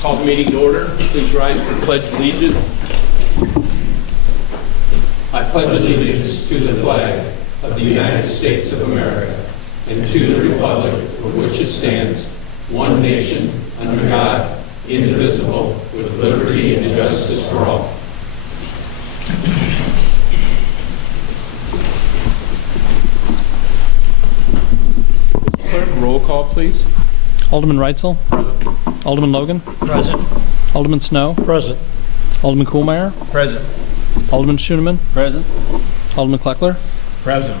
Call the meeting to order. Please rise for pledge allegiance. I pledge allegiance to the flag of the United States of America and to the republic for which it stands, one nation, under God, indivisible, with liberty and justice for all. Clerk, roll call, please. Alderman Reitzel. Present. Alderman Logan. Present. Alderman Snow. Present. Alderman Kuhlmeier. Present. Alderman Schoeneman. Present. Alderman Kleckler. Present.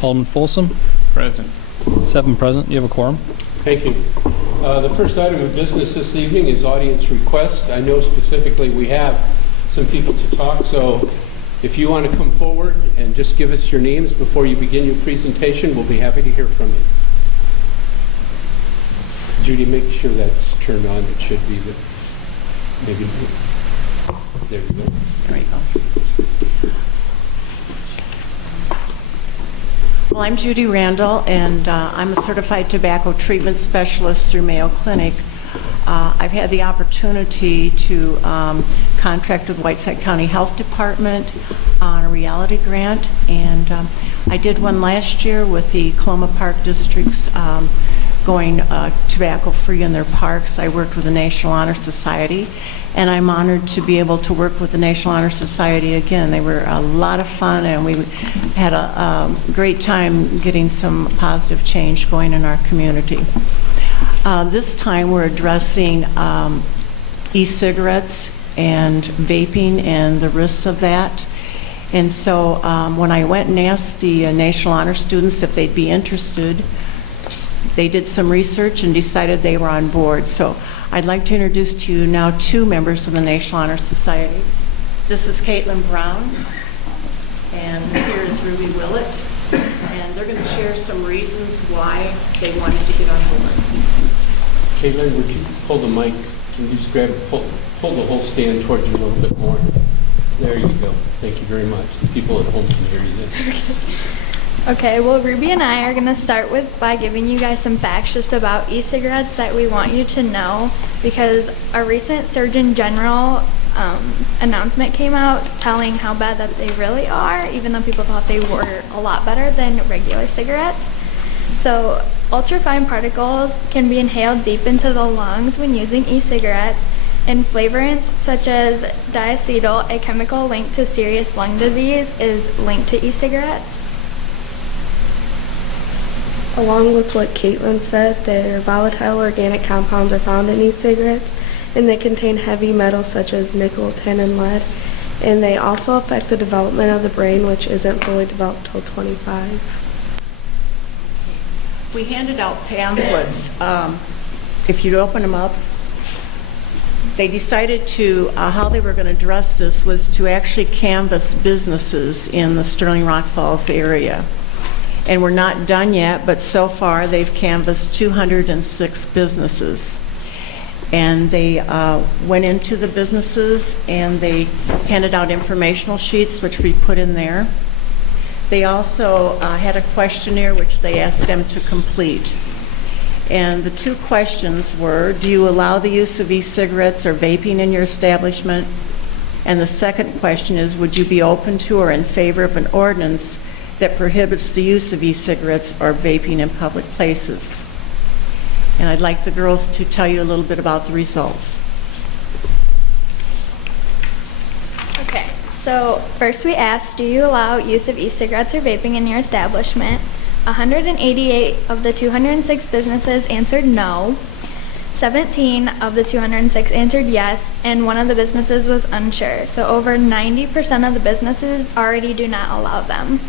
Alderman Folsom. Present. 7 present. You have a quorum. Thank you. The first item of business this evening is audience request. I know specifically we have some people to talk, so if you want to come forward and just give us your names before you begin your presentation, we'll be happy to hear from you. Judy, make sure that's turned on. It should be, but maybe. There you go. There we go. Well, I'm Judy Randall, and I'm a certified tobacco treatment specialist through Mayo Clinic. I've had the opportunity to contract with Whiteside County Health Department on a reality grant, and I did one last year with the Coloma Park District's going tobacco-free in their parks. I worked with the National Honor Society, and I'm honored to be able to work with the National Honor Society again. They were a lot of fun, and we had a great time getting some positive change going in our community. This time we're addressing e-cigarettes and vaping and the risks of that. And so when I went and asked the National Honor students if they'd be interested, they did some research and decided they were on board. So I'd like to introduce to you now 2 members of the National Honor Society. This is Caitlin Brown, and here is Ruby Willett, and they're going to share some reasons why they wanted to get on board. Caitlin, would you pull the mic? Can you just pull the whole stand towards you a little bit more? There you go. Thank you very much. The people at home can hear you then. Okay, well, Ruby and I are going to start by giving you guys some facts just about e-cigarettes that we want you to know, because a recent Surgeon General announcement came out telling how bad that they really are, even though people thought they were a lot better than regular cigarettes. So ultrafine particles can be inhaled deep into the lungs when using e-cigarettes, and flavorants such as diacetyl, a chemical linked to serious lung disease, is linked to e-cigarettes. Along with what Caitlin said, their volatile organic compounds are found in e-cigarettes, and they contain heavy metals such as nickel, tin, and lead. And they also affect the development of the brain, which isn't fully developed till 25. We handed out pamphlets. If you'd open them up, they decided to, how they were going to address this was to actually canvass businesses in the Sterling Rock Falls area. And we're not done yet, but so far they've canvassed 206 businesses. And they went into the businesses and they handed out informational sheets, which we put in there. They also had a questionnaire which they asked them to complete. And the 2 questions were, do you allow the use of e-cigarettes or vaping in your establishment? And the second question is, would you be open to or in favor of an ordinance that prohibits the use of e-cigarettes or vaping in public places? And I'd like the girls to tell you a little bit about the results. Okay, so first we asked, do you allow use of e-cigarettes or vaping in your establishment? 188 of the 206 businesses answered no. 17 of the 206 answered yes, and 1 of the businesses was unsure. So over 90% of the businesses already do not allow them.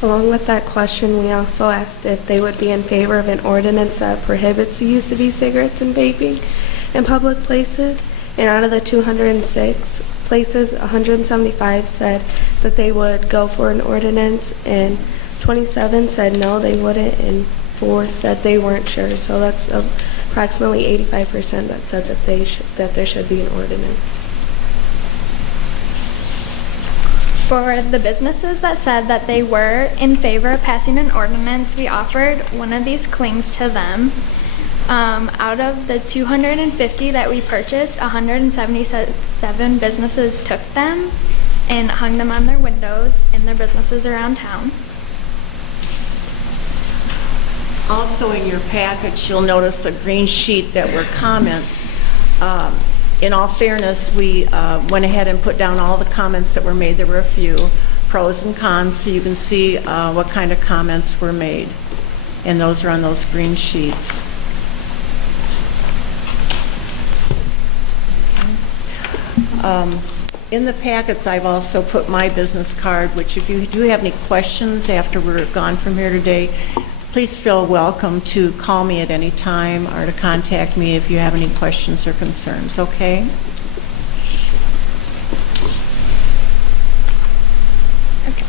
Along with that question, we also asked if they would be in favor of an ordinance that prohibits the use of e-cigarettes and vaping in public places. And out of the 206 places, 175 said that they would go for an ordinance, and 27 said no, they wouldn't, and 4 said they weren't sure. So that's approximately 85% that said that there should be an ordinance. For the businesses that said that they were in favor of passing an ordinance, we offered one of these clings to them. Out of the 250 that we purchased, 177 businesses took them and hung them on their windows in their businesses around town. Also in your package, you'll notice a green sheet that were comments. In all fairness, we went ahead and put down all the comments that were made. There were a few pros and cons, so you can see what kind of comments were made. And those are on those green sheets. In the packets, I've also put my business card, which if you do have any questions after we're gone from here today, please feel welcome to call me at any time or to contact me if you have any questions or concerns, okay? Okay.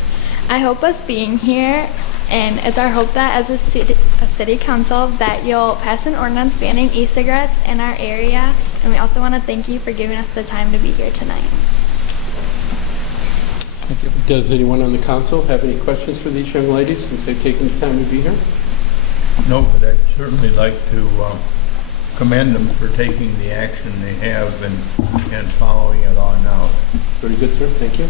I hope us being here, and it's our hope that as a city council that you'll pass an ordinance banning e-cigarettes in our area, and we also want to thank you for giving us the time to be here tonight. Thank you. Does anyone on the council have any questions for these young ladies since they've taken the time to be here? No, but I'd certainly like to commend them for taking the action they have and following it on out. Very good, sir. Thank you.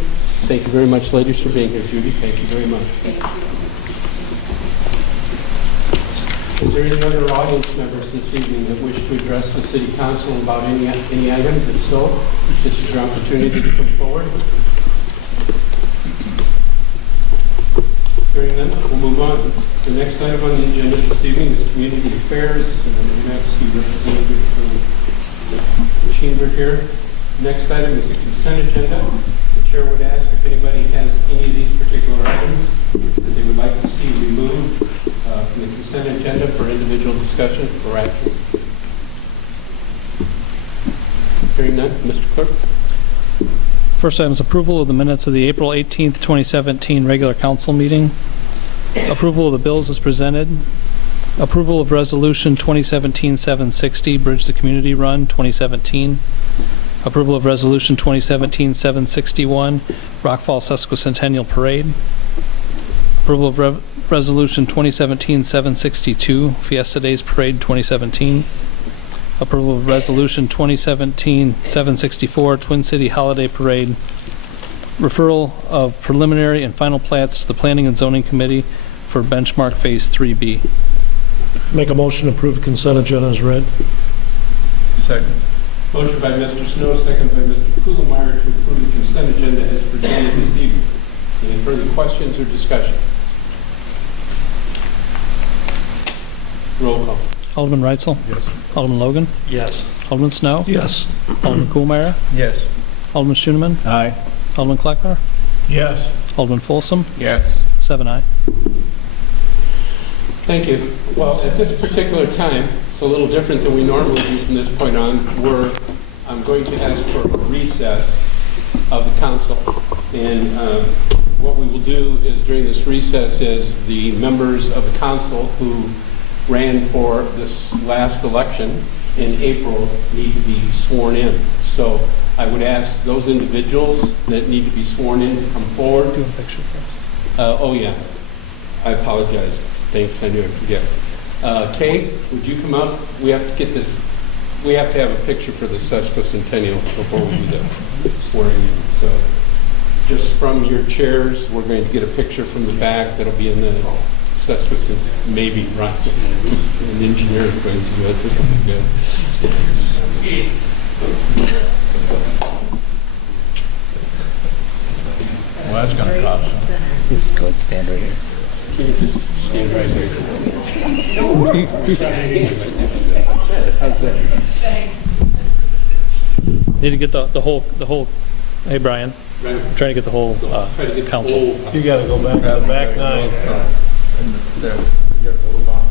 Thank you very much, ladies, for being here. Judy, thank you very much. Is there any other audience members this evening that wish to address the city council about any items? If so, this is your opportunity to come forward. Hearing none, we'll move on. The next item on the agenda this evening is community affairs. And we have to see representative from the chamber here. Next item is the consent agenda. The chair would ask if anybody has any of these particular items that they would like to see removed from the consent agenda for individual discussion or action. Hearing none, Mr. Clerk. First item is approval of the minutes of the April 18th, 2017 regular council meeting. Approval of the bills as presented. Approval of resolution 2017-760, Bridge the Community Run 2017. Approval of resolution 2017-761, Rockfall Sesquicentennial Parade. Approval of resolution 2017-762, Fiesta Days Parade 2017. Approval of resolution 2017-764, Twin City Holiday Parade. Referral of preliminary and final plats to the Planning and Zoning Committee for Benchmark Phase 3B. Make a motion to approve the consent agenda as read. Second. Motion by Mr. Snow, second by Mr. Kugelmeyer to approve the consent agenda as presented this evening. Any further questions or discussion? Roll call. Alderman Reitzel? Yes. Alderman Logan? Yes. Alderman Snow? Yes. Alderman Kuhlmeier? Yes. Alderman Schoenemann? Aye. Alderman Kleckner? Yes. Alderman Folsom? Yes. 7-0. Thank you. Well, at this particular time, it's a little different than we normally do from this point on. I'm going to ask for a recess of the council. And what we will do is during this recess is the members of the council who ran for this last election in April need to be sworn in. So I would ask those individuals that need to be sworn in to come forward. Do a picture first. Oh, yeah. I apologize. Thanks. I knew I'd forget. Kay, would you come up? We have to get this. We have to have a picture for the sesquicentennial before we do the swearing in. So just from your chairs, we're going to get a picture from the back that'll be in the sesquicentennial. Maybe, right? An engineer is going to do it. This will be good. Well, that's going to cost them. Just go ahead and stand right here. Can you just stand right there? How's that? Need to get the whole, hey, Brian, Right. trying to get the whole Try to get the council. whole- You got to go back to the back nine. There. You got a photo bomb?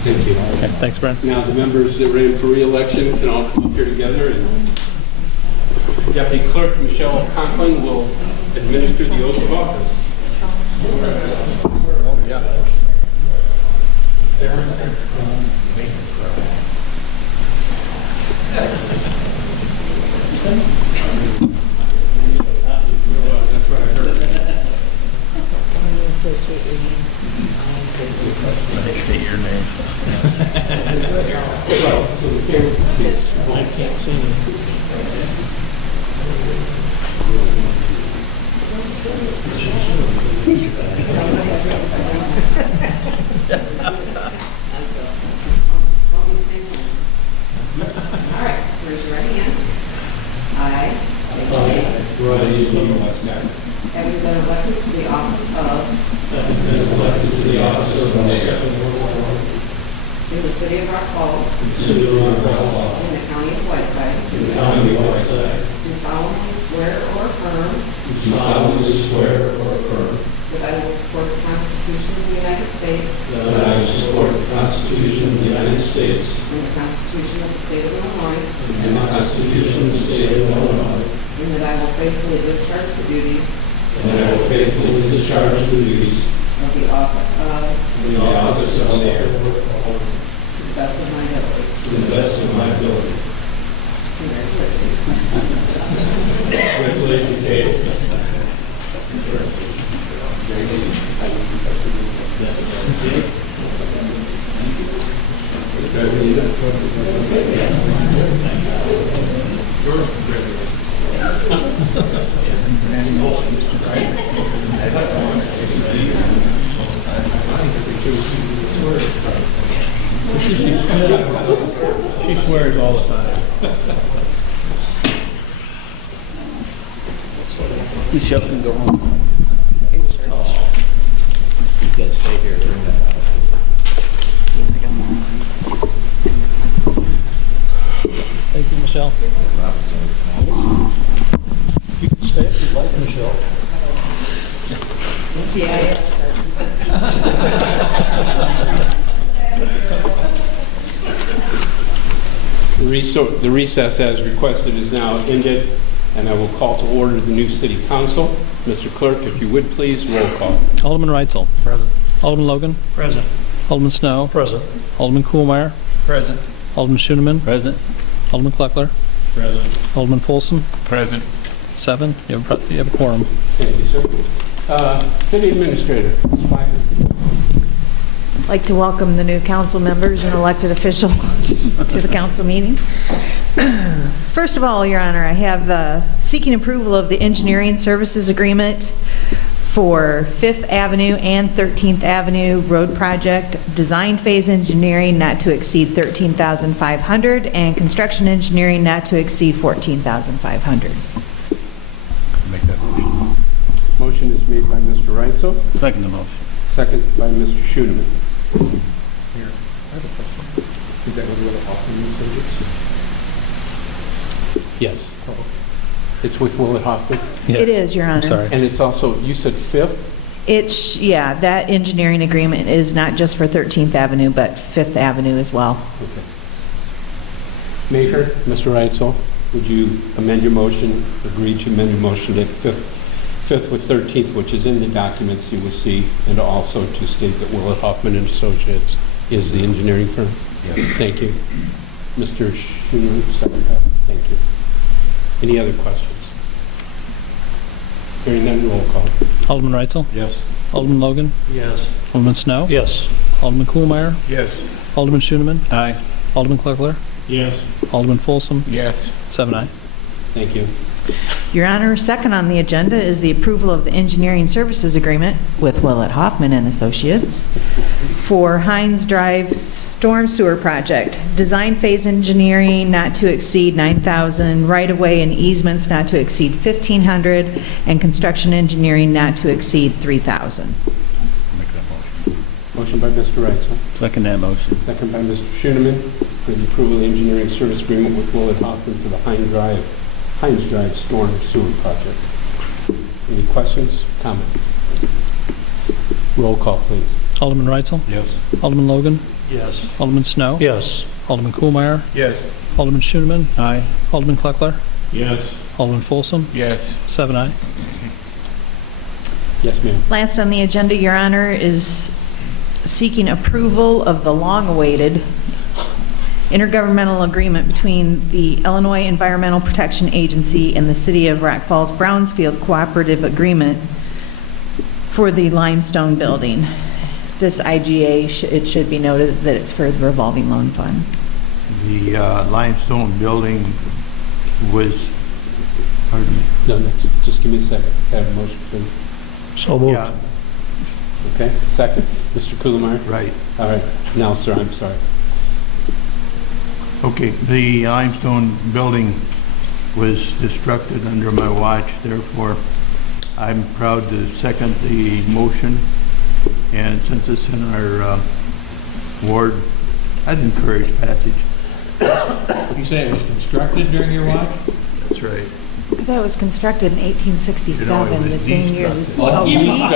Thank you. Okay, thanks, Brian. Now, the members that ran for re-election can all come up here together, and Deputy Clerk Michelle Conklin will administer the oath of office. Oh, yeah. State your name. All right, raise your right hand. I, having been elected to the office of in the city of Rock Falls, in the county of Whiteside, do solemnly swear or affirm that I will support the Constitution of the United States and the Constitution of the State of Illinois, and that I will faithfully discharge the duties of the office of mayor to the best of my ability. Congratulations. She swears all the time. Michelle can go home. You guys stay here. Bring that out. Thank you, Michelle. You can stay if you'd like, Michelle. The recess as requested is now ended, and I will call to order the new city council. Mr. Clerk, if you would please, roll call. Alderman Reitzel. Present. Alderman Logan. Present. Alderman Snow. Present. Alderman Kuhlmeyer. Present. Alderman Schoeneman. Present. Alderman Kleckler. Present. Alderman Folsom. Present. 7. You have a quorum. Thank you, sir. City Administrator, Ms. Pfeiffer. I'd like to welcome the new council members and elected officials to the council meeting. First of all, Your Honor, I have seeking approval of the engineering services agreement for 5th Avenue and 13th Avenue road project, design phase engineering not to exceed $13,500 and construction engineering not to exceed $14,500. Make that motion. Motion is made by Mr. Reitzel, Second the motion. second by Mr. Schoeneman. Here, I have a question. Is that what Willet Hoffman uses? Yes. It's with Willet Hoffman? Yes. It is, Your Honor. I'm sorry. And it's also, you said 5th? Yeah, that engineering agreement is not just for 13th Avenue, but 5th Avenue as well. Okay. Maker, Mr. Reitzel, would you amend your motion, agree to amend your motion to 5th with 13th, which is in the documents you will see, and also to state that Willet Hoffman and Associates is the engineering firm? Yes. Thank you. Mr. Schoeneman, second. Thank you. Any other questions? Hearing none, roll call. Alderman Reitzel. Yes. Alderman Logan. Yes. Alderman Snow. Yes. Alderman Kuhlmeyer. Yes. Alderman Schoeneman. Aye. Alderman Kleckler. Yes. Alderman Folsom. Yes. 7-0. Thank you. Your Honor, second on the agenda is the approval of the engineering services agreement with Willett Hoffman and Associates for Hines Drive Storm Sewer Project. Design phase engineering not to exceed $9,000, right-of-way and easements not to exceed $1,500, and construction engineering not to exceed $3,000. Make that motion. Motion by Mr. Reitzel, Second that motion. second by Mr. Schoeneman for the approval of the engineering service agreement with Willet Hoffman for the Hines Drive Storm Sewer Project. Any questions, comments? Roll call, please. Alderman Reitzel. Yes. Alderman Logan. Yes. Alderman Snow. Yes. Alderman Kuhlmeyer. Yes. Alderman Schoeneman. Aye. Alderman Kleckler. Yes. Alderman Folsom. Yes. 7-0. Yes, ma'am. Last on the agenda, Your Honor, is seeking approval of the long-awaited intergovernmental agreement between the Illinois Environmental Protection Agency and the City of Rock Falls Brownsfield Cooperative Agreement for the limestone building. This IGA, it should be noted that it's for the revolving loan fund. The limestone building was, pardon me? No, just give me a second. Can I have a motion, please? So moved. Yeah, Okay, second. Mr. Kugelmeyer? right. All right. Now, sir, I'm sorry. Okay, the limestone building was destructed under my watch, therefore I'm proud to second the motion. And since it's in our ward, I'd encourage passage. You say it was constructed during your watch? That's right. I thought it was constructed in 1867, You know, it the was same year as... Oh, you east.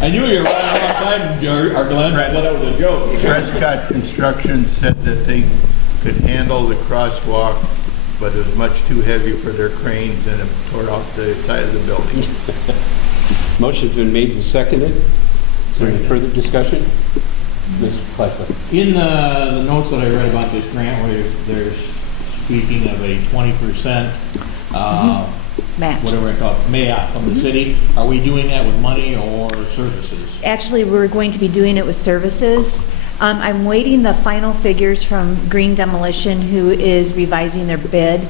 I knew you were right on time, Glenn, but that was a joke. Prescott Construction said that they could handle the crosswalk, but it was much too heavy for their cranes and it tore off the side of the building. Motion's been made and seconded. Is there any further discussion? Mr. Fleischman? In the notes that I read about this grant, where there's speaking of a 20%, Match. whatever I call it, match from the city, are we doing that with money or services? Actually, we're going to be doing it with services. I'm waiting the final figures from Green Demolition, who is revising their bid.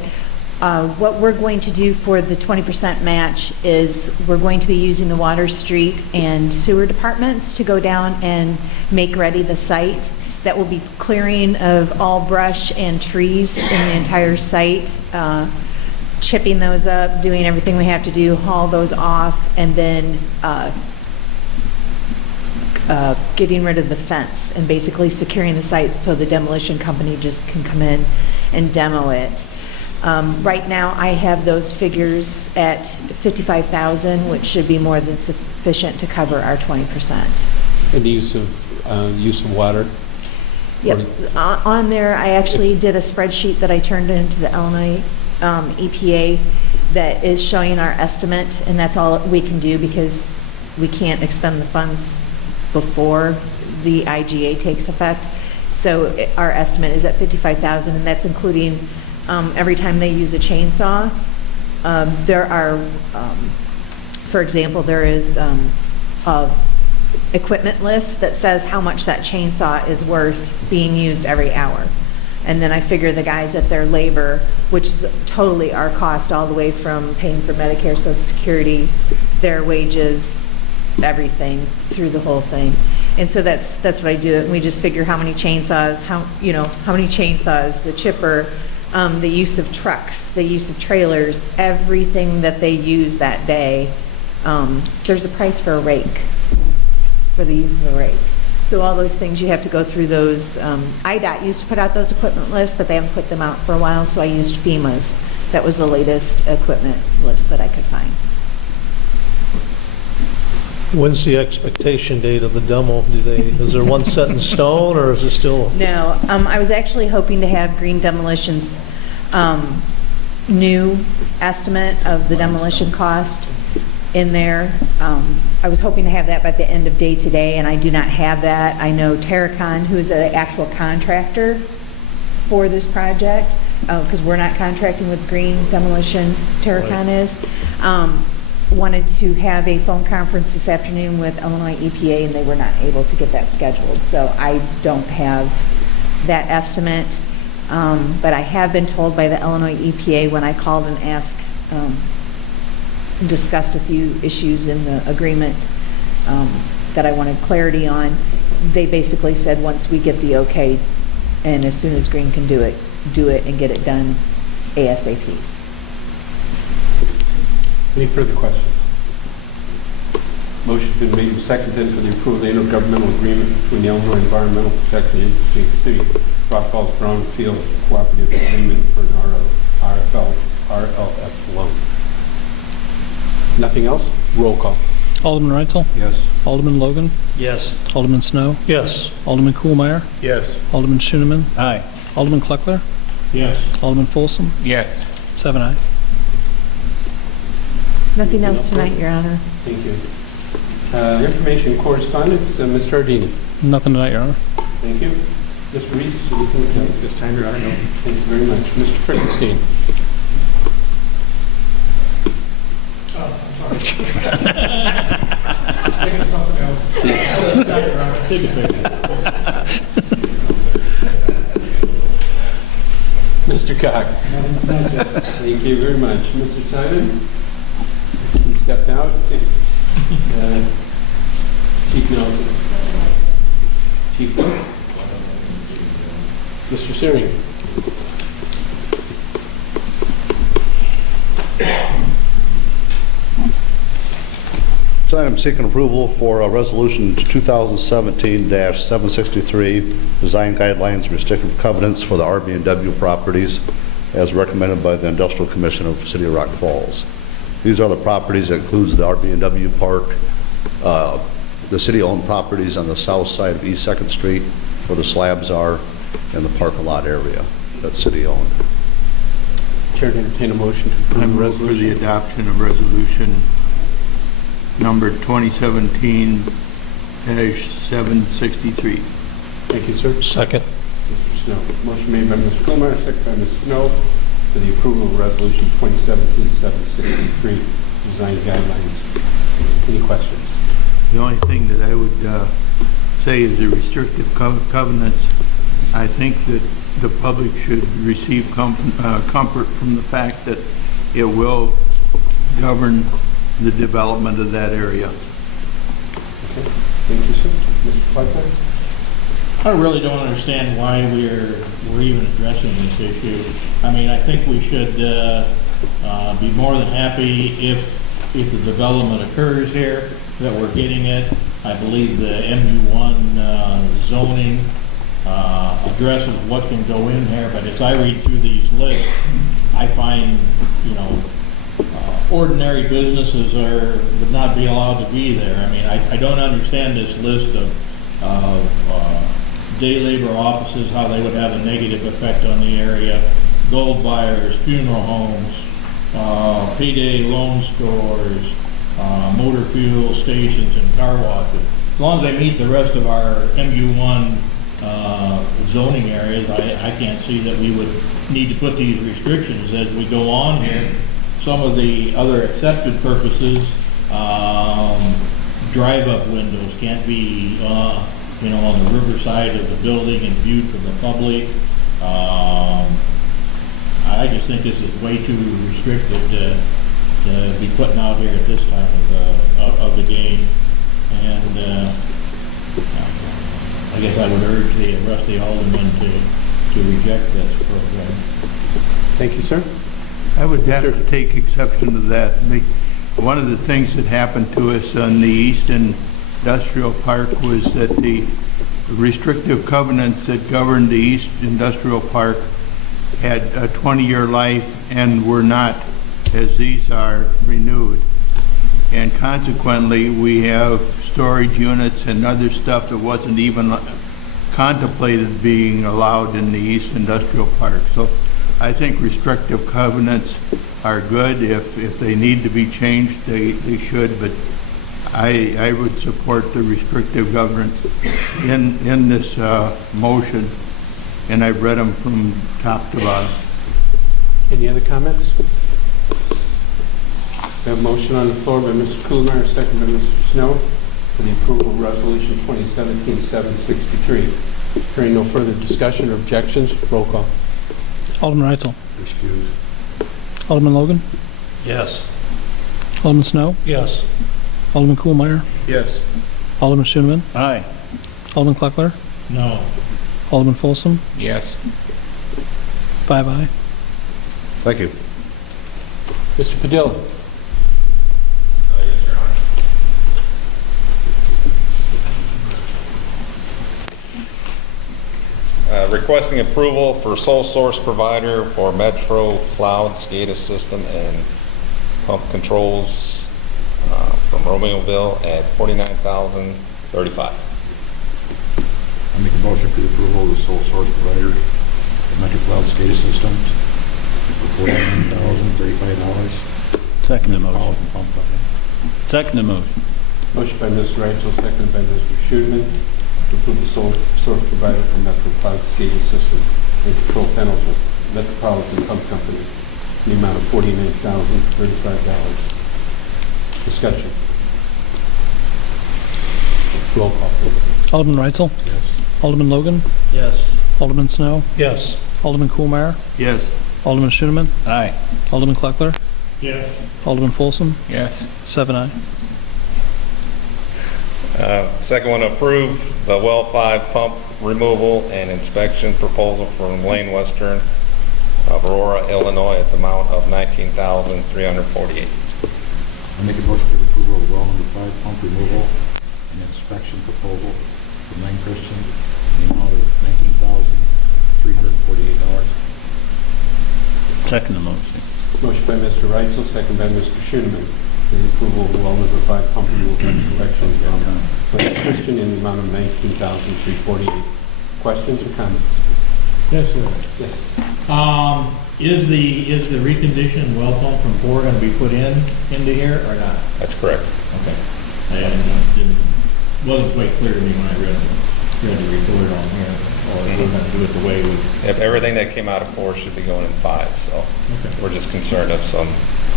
What we're going to do for the 20% match is we're going to be using the Water Street and Sewer Departments to go down and make ready the site. That will be clearing of all brush and trees in the entire site, chipping those up, doing everything we have to do, haul those off, and then getting rid of the fence and basically securing the site so the demolition company just can come in and demo it. Right now, I have those figures at $55,000, which should be more than sufficient to cover our 20%. And the use of water? Yep. On there, I actually did a spreadsheet that I turned into the Illinois EPA that is showing our estimate, and that's all we can do because we can't expend the funds before the IGA takes effect. So our estimate is at $55,000, and that's including every time they use a chainsaw. There are, for example, there is a equipment list that says how much that chainsaw is worth being used every hour. And then I figure the guys at their labor, which is totally our cost, all the way from paying for Medicare, Social Security, their wages, everything, through the whole thing. And so that's what I do. And we just figure how many chainsaws, how many chainsaws, the chipper, the use of trucks, the use of trailers, everything that they use that day. There's a price for a rake, for the use of a rake. So all those things, you have to go through those. IDOT used to put out those equipment lists, but they haven't put them out for a while, so I used FEMA's. That was the latest equipment list that I could find. When's the expectation date of the demo? Is there one set in stone, or is it still? No, I was actually hoping to have Green Demolition's new estimate of the demolition cost in there. I was hoping to have that by the end of day today, and I do not have that. I know Terracon, who is an actual contractor for this project, because we're not contracting with Green Demolition, Terracon is, wanted to have a phone conference this afternoon with Illinois EPA, and they were not able to get that scheduled. So I don't have that estimate, but I have been told by the Illinois EPA when I called and asked, discussed a few issues in the agreement that I wanted clarity on. They basically said once we get the okay, and as soon as Green can do it and get it done ASAP. Any further questions? Motion's been made and seconded for the approval of the intergovernmental agreement between the Illinois Environmental Protection Agency and the City of Rock Falls Brownfield Cooperative Agreement for an RLF loan. Nothing else? Roll call. Alderman Reitzel? Yes. Alderman Logan? Yes. Alderman Snow? Yes. Alderman Kuhlmeyer? Yes. Alderman Schooneman? Aye. Alderman Kleckler? Yes. Alderman Folsom? Yes. 7 ayes. Nothing else tonight, Your Honor. Thank you. Information correspondence, Mr. Ardini. Nothing tonight, Your Honor. Thank you. Mr. Reese, anything tonight? This time, Your Honor, no. Thank you very much. Mr. Frickenstein. Mr. Cox. Thank you very much. Mr. Simon? He stepped out. Chief Nelson. Chief. Mr. Searing. Tonight I'm seeking approval for Resolution 2017-763, Design Guidelines and Restrictive Covenants for the RB&W properties as recommended by the Industrial Commission of the City of Rock Falls. These are the properties that includes the RB&W Park, the city-owned properties on the south side of East 2nd Street where the slabs are, and the parking lot area that's city-owned. Chair to entertain a motion to approve I the move for the resolution. adoption of resolution number 2017-763. Thank you, sir. Second. Mr. Snow. Motion made by Mr. Kumar, second by Mr. Snow, for the approval of Resolution 2017-763, Design Guidelines. Any questions? The only thing that I would say is the restrictive covenants. I think that the public should receive comfort from the fact that it will govern the development of that area. Okay. Thank you, sir. Mr. Clark? I really don't understand why we're even addressing this issue. I mean, I think we should be more than happy if the development occurs here, that we're getting it. I believe the MU1 zoning addresses what can go in there, but as I read through these lists, I find, ordinary businesses would not be allowed to be there. I mean, I don't understand this list of day labor offices, how they would have a negative effect on the area, gold buyers, funeral homes, payday loan stores, motor fuel stations, and car washes. As long as they meet the rest of our MU1 zoning areas, I can't see that we would need to put these restrictions as we go on here. Some of the other accepted purposes, drive-up windows can't be, on the river side of the building and viewed from the public. I just think this is way too restricted to be putting out here at this time of the game. And I guess I would urge the rest of the aldermen to reject this program. Thank you, sir. I would have to take exception to that. One of the things that happened to us on the East Industrial Park was that the restrictive covenants that governed the East Industrial Park had a 20-year life and were not, as these are, renewed. And consequently, we have storage units and other stuff that wasn't even contemplated being allowed in the East Industrial Park. So I think restrictive covenants are good. If they need to be changed, they should, but I would support the restrictive covenants in this motion, and I've read them from top to bottom. Any other comments? We have a motion on the floor by Mr. Kuhlmeyer, second by Mr. Snow, for the approval of Resolution 2017-763. Hearing no further discussion or objections, roll call. Alderman Reitzel. Excuse. Alderman Logan. Yes. Alderman Snow. Yes. Alderman Kuhlmeyer. Yes. Alderman Schoenemann. Aye. Alderman Kleckler. No. Alderman Folsom. Yes. 5 aye. Thank you. Mr. Padilla. Yes, Your Honor. Requesting approval for sole source provider for Metro Cloud SCADA system and pump controls from Romeoville at $49,035. I make a motion for the approval of the sole source provider of Metro Cloud SCADA systems for $49,035. Second the motion. Second the motion. Motion by Mr. Rachel, seconded by Mr. Schuman, to approve the sole source provider for Metro Cloud SCADA system and control panels with Metropolitan Pump Company in the amount of $49,035. Discussion. Roll call, please. Alderman Reitzel? Yes. Alderman Logan? Yes. Alderman Snow? Yes. Alderman Kohlmeyer? Yes. Alderman Schoeneman? Aye. Alderman Kleckler? Yes. Alderman Folsom? Yes. 7-0. Second one, approve the well 5 pump removal and inspection proposal from Lane Western of Aurora, Illinois, at the amount of $19,348. I make a motion for the approval of well number 5 pump removal and inspection proposal from Lane Christian in the amount of $19,348. Second the motion. Motion by Mr. Reitzel, seconded by Mr. Schuman, for the approval of well number 5 pump removal and inspection from Christian in the amount of $19,348. Questions or comments? Yes, sir. Yes. Is the reconditioned well pump from 4 going to be put into here or not? That's correct. Okay. Wasn't quite clear to me when I read the report on here, or we're going to do it the way we. If everything that came out of 4 should be going in 5, so we're just concerned of some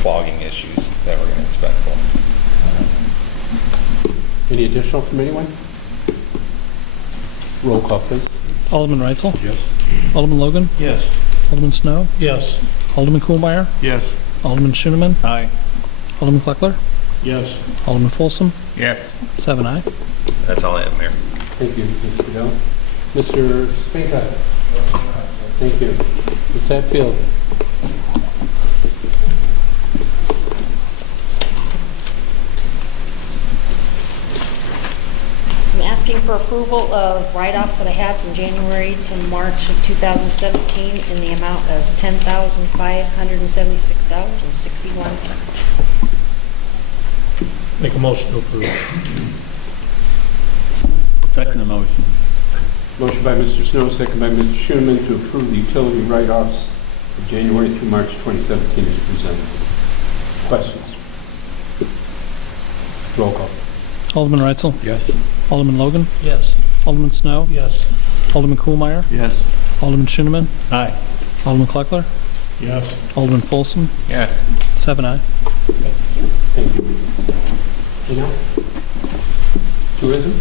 clogging issues that we're going to inspect for. Any additional from anyone? Roll call, please. Alderman Reitzel? Yes. Alderman Logan? Yes. Alderman Snow? Yes. Alderman Kohlmeyer? Yes. Alderman Schoeneman? Aye. Alderman Kleckler? Yes. Alderman Folsom? Yes. 7-0. That's all I have, Mayor. Thank you, Mr. Goodell. Mr. Spinka? Thank you. Ms. Hatfield? I'm asking for approval of write-offs that I had from January to March of 2017 in the amount of $10,576.61. Make a motion to approve. Second the motion. Motion by Mr. Snow, second by Mr. Schoeneman, to approve the utility write-offs of January through March 2017 is presented. Questions? Roll call. Alderman Reitzel? Yes. Alderman Logan? Yes. Alderman Snow? Yes. Alderman Kohlmeyer? Yes. Alderman Schoeneman? Aye. Alderman Kleckler? Yes. Alderman Folsom? Yes. 7-0. Thank you. You know? Tourism?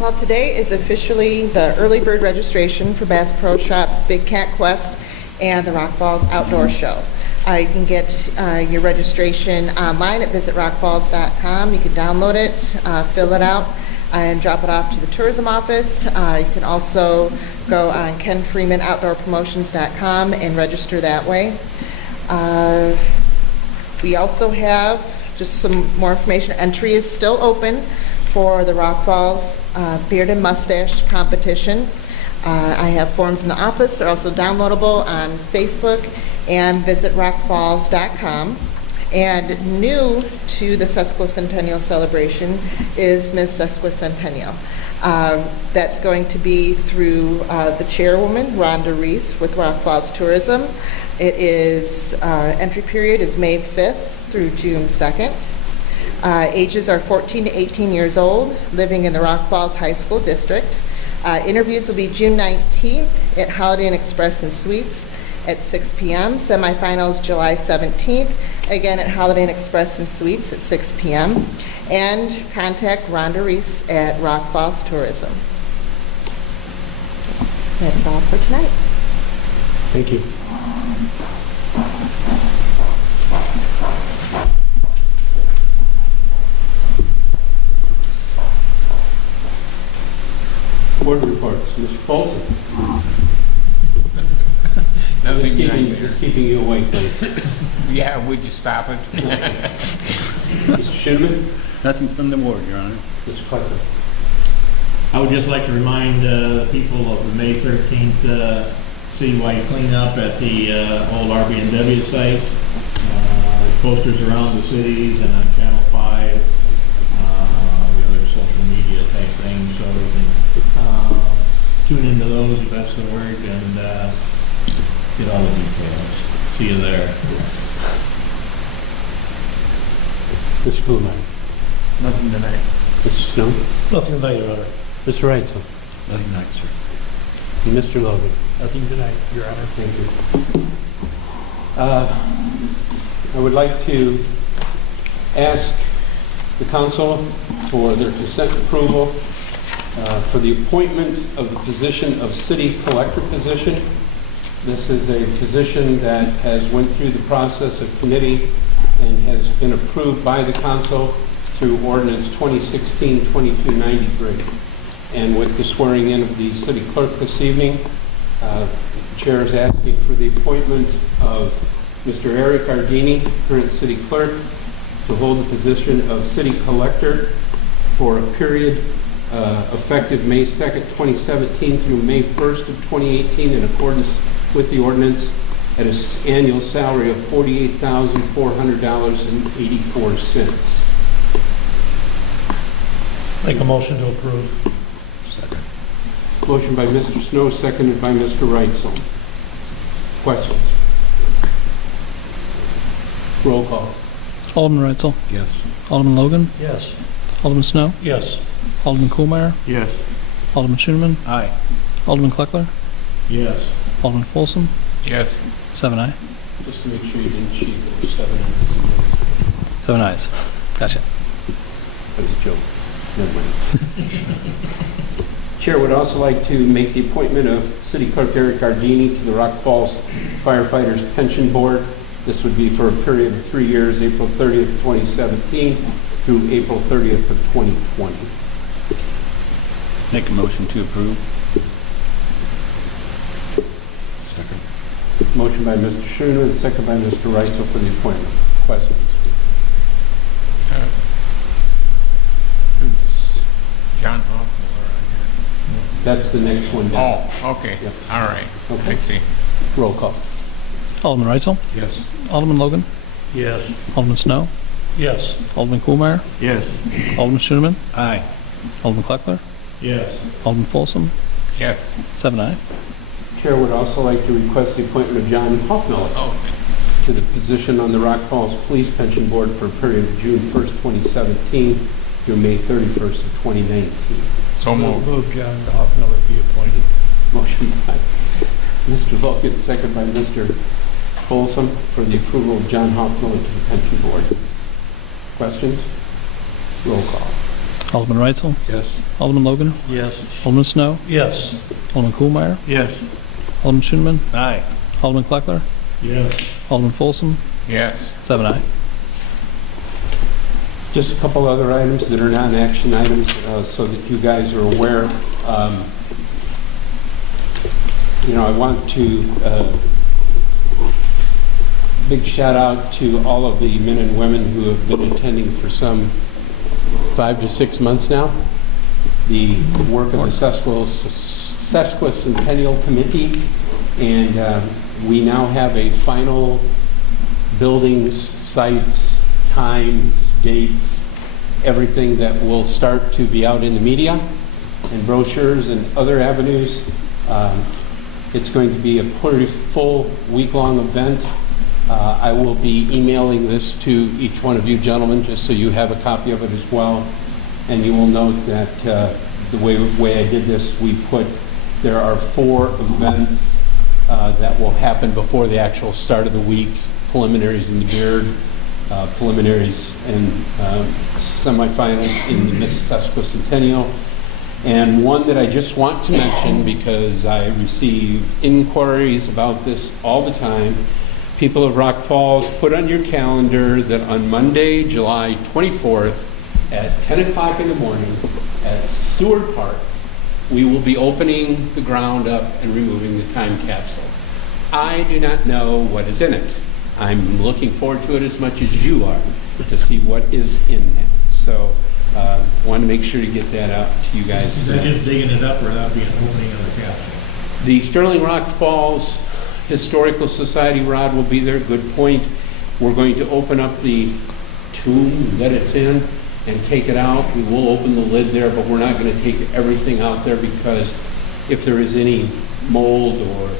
Well, today is officially the early bird registration for Bass Pro Shops Big Cat Quest and the Rock Falls Outdoor Show. You can get your registration online at visitrockfalls.com. You can download it, fill it out, and drop it off to the tourism office. You can also go on kenfreemanoutdoorpromotions.com and register that way. We also have just some more information. Entry is still open for the Rock Falls Beard and Mustache Competition. I have forms in the office. They're also downloadable on Facebook and visitrockfalls.com. And new to the Sesquicentennial celebration is Ms. Sesquicentennial. That's going to be through the chairwoman, Rhonda Reese, with Rock Falls Tourism. It is, entry period is May 5th through June 2nd. Ages are 14 to 18 years old, living in the Rock Falls High School District. Interviews will be June 19th at Holiday Inn Express and Suites at 6 p.m. Semifinals July 17th, again at Holiday Inn Express and Suites at 6 p.m. And contact Rhonda Reese at Rock Falls Tourism. That's all for tonight. Thank you. Board reports. Mr. Folsom. Just keeping you awake, then. Yeah, would you stop it? Mr. Schoeneman. Nothing from the board, Your Honor. Mr. Kleckler. I would just like to remind people of the May 13th citywide cleanup at the old RB&W site. Posters around the cities and on Channel 5, the other social media type things, so we can tune into those if that's the word, and get all the details. See you there. Mr. Blumeyer. Nothing tonight. Mr. Snow. Nothing tonight, Your Honor. Mr. Reitzel. Nothing tonight, sir. And Mr. Logan. Nothing tonight, Your Honor. Thank you. I would like to ask the council for their consent approval for the appointment of the position of city collector position. This is a position that has went through the process of committee and has been approved by the council through ordinance 2016-2293. And with the swearing in of the city clerk this evening, the chair is asking for the appointment of Mr. Eric Ardini, current city clerk, to hold the position of city collector for a period effective May 2nd, 2017 through May 1st of 2018 in accordance with the ordinance at an annual salary of $48,400.84. Make a motion to approve. Second. Motion by Mr. Snow, seconded by Mr. Reitzel. Questions? Roll call. Alderman Reitzel. Yes. Alderman Logan. Yes. Alderman Snow. Yes. Alderman Kuhlmeyer. Yes. Alderman Schoeneman. Aye. Alderman Kleckler. Yes. Alderman Folsom. Yes. 7 ayes. Just to make sure you didn't cheat, there were 7 ayes. 7 ayes. Gotcha. That's a joke. Never mind. Chair would also like to make the appointment of City Clerk Eric Ardini to the Rock Falls Firefighters Pension Board. This would be for a period of 3 years, April 30th, 2017 through April 30th of 2020. Make a motion to approve. Second. Motion by Mr. Schoener and second by Mr. Reitzel for the appointment. Questions? Since John Hoffman That's the next one down. Oh, okay. Yep. All right. Okay. I see. Roll call. Alderman Reitzel. Yes. Alderman Logan. Yes. Alderman Snow. Yes. Alderman Kuhlmeyer. Yes. Alderman Schoeneman. Aye. Alderman Kleckler. Yes. Alderman Folsom. Yes. 7 ayes. Chair would also like to request the appointment of John Hoffmiller Oh, to the position on the Rock Falls Police Pension Board for a period of June 1st, 2017 through May 31st of 2019. so moved. Move John Hoffmiller be appointed. Motion by Mr. Logan, second by Mr. Folsom for the approval of John Hoffmiller to the Pension Board. Questions? Roll call. Alderman Reitzel. Yes. Alderman Logan. Yes. Alderman Snow. Yes. Alderman Kuhlmeyer. Yes. Alderman Schoeneman. Aye. Alderman Kleckler. Yes. Alderman Folsom. Yes. 7 ayes. Just a couple other items that are non-action items so that you guys are aware. I want to big shout out to all of the men and women who have been attending for some 5 to 6 months now. The work of the Sesquicentennial Committee, and we now have a final buildings, sites, times, dates, everything that will start to be out in the media and brochures and other avenues. It's going to be a pretty full week-long event. I will be emailing this to each one of you gentlemen just so you have a copy of it as well. And you will note that the way I did this, there are 4 events that will happen before the actual start of the week. Preliminaries in the Beard, preliminaries and semifinals in the Miss Sesquicentennial. And one that I just want to mention because I receive inquiries about this all the time. People of Rock Falls, put on your calendar that on Monday, July 24th at 10 o'clock in the morning at Seward Park, we will be opening the ground up and removing the time capsule. I do not know what is in it. I'm looking forward to it as much as you are to see what is in that. So want to make sure to get that out to you guys. Is that just digging it up or that be an opening of the capsule? The Sterling Rock Falls Historical Society, Rod, will be there. Good point. We're going to open up the tomb that it's in, and take it out. We will open the lid there, but we're not going to take everything out there because if there is any mold or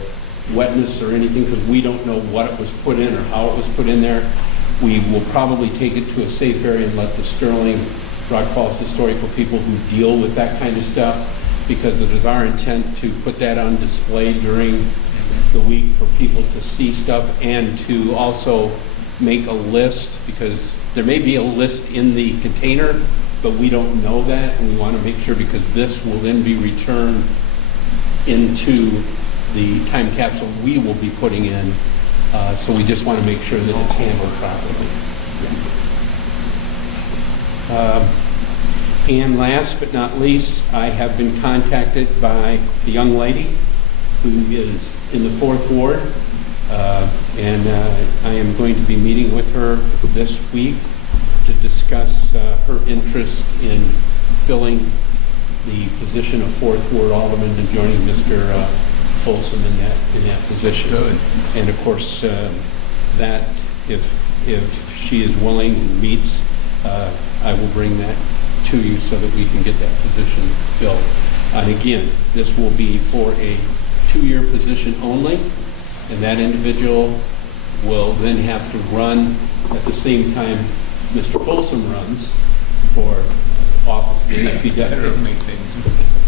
wetness or anything, because we don't know what it was put in or how it was put in there, we will probably take it to a safe area and let the Sterling Rock Falls historical people who deal with that kind of stuff, because it is our intent to put that on display during the week for people to see stuff and to also make a list, because there may be a list in the container, but we don't know that, and we want to make sure, because this will then be returned into the time capsule we will be putting in, so we just want to make sure that it's handled properly. And last but not least, I have been contacted by a young lady who is in the 4th Ward, and I am going to be meeting with her this week to discuss her interest in filling the position of 4th Ward Alderman and joining Mr. Folsom in that position. Good. And of course, that if she is willing and meets, I will bring that to you so that we can get that position filled. And again, this will be for a 2-year position only, and that individual will then have to run at the same time Mr. Folsom runs for office again, if he does.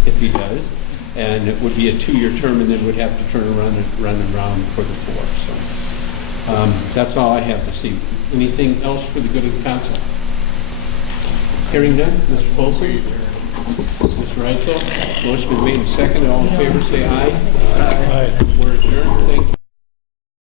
If he does. And it would be a 2-year term, and then would have to turn around and run around for the 4th. So that's all I have this evening. Anything else for the good of the council? Hearing none, Mr. Folsom? Mr. Reitzel? Motion been made and seconded. All in favor, say aye. Aye. We're adjourned. Thank you.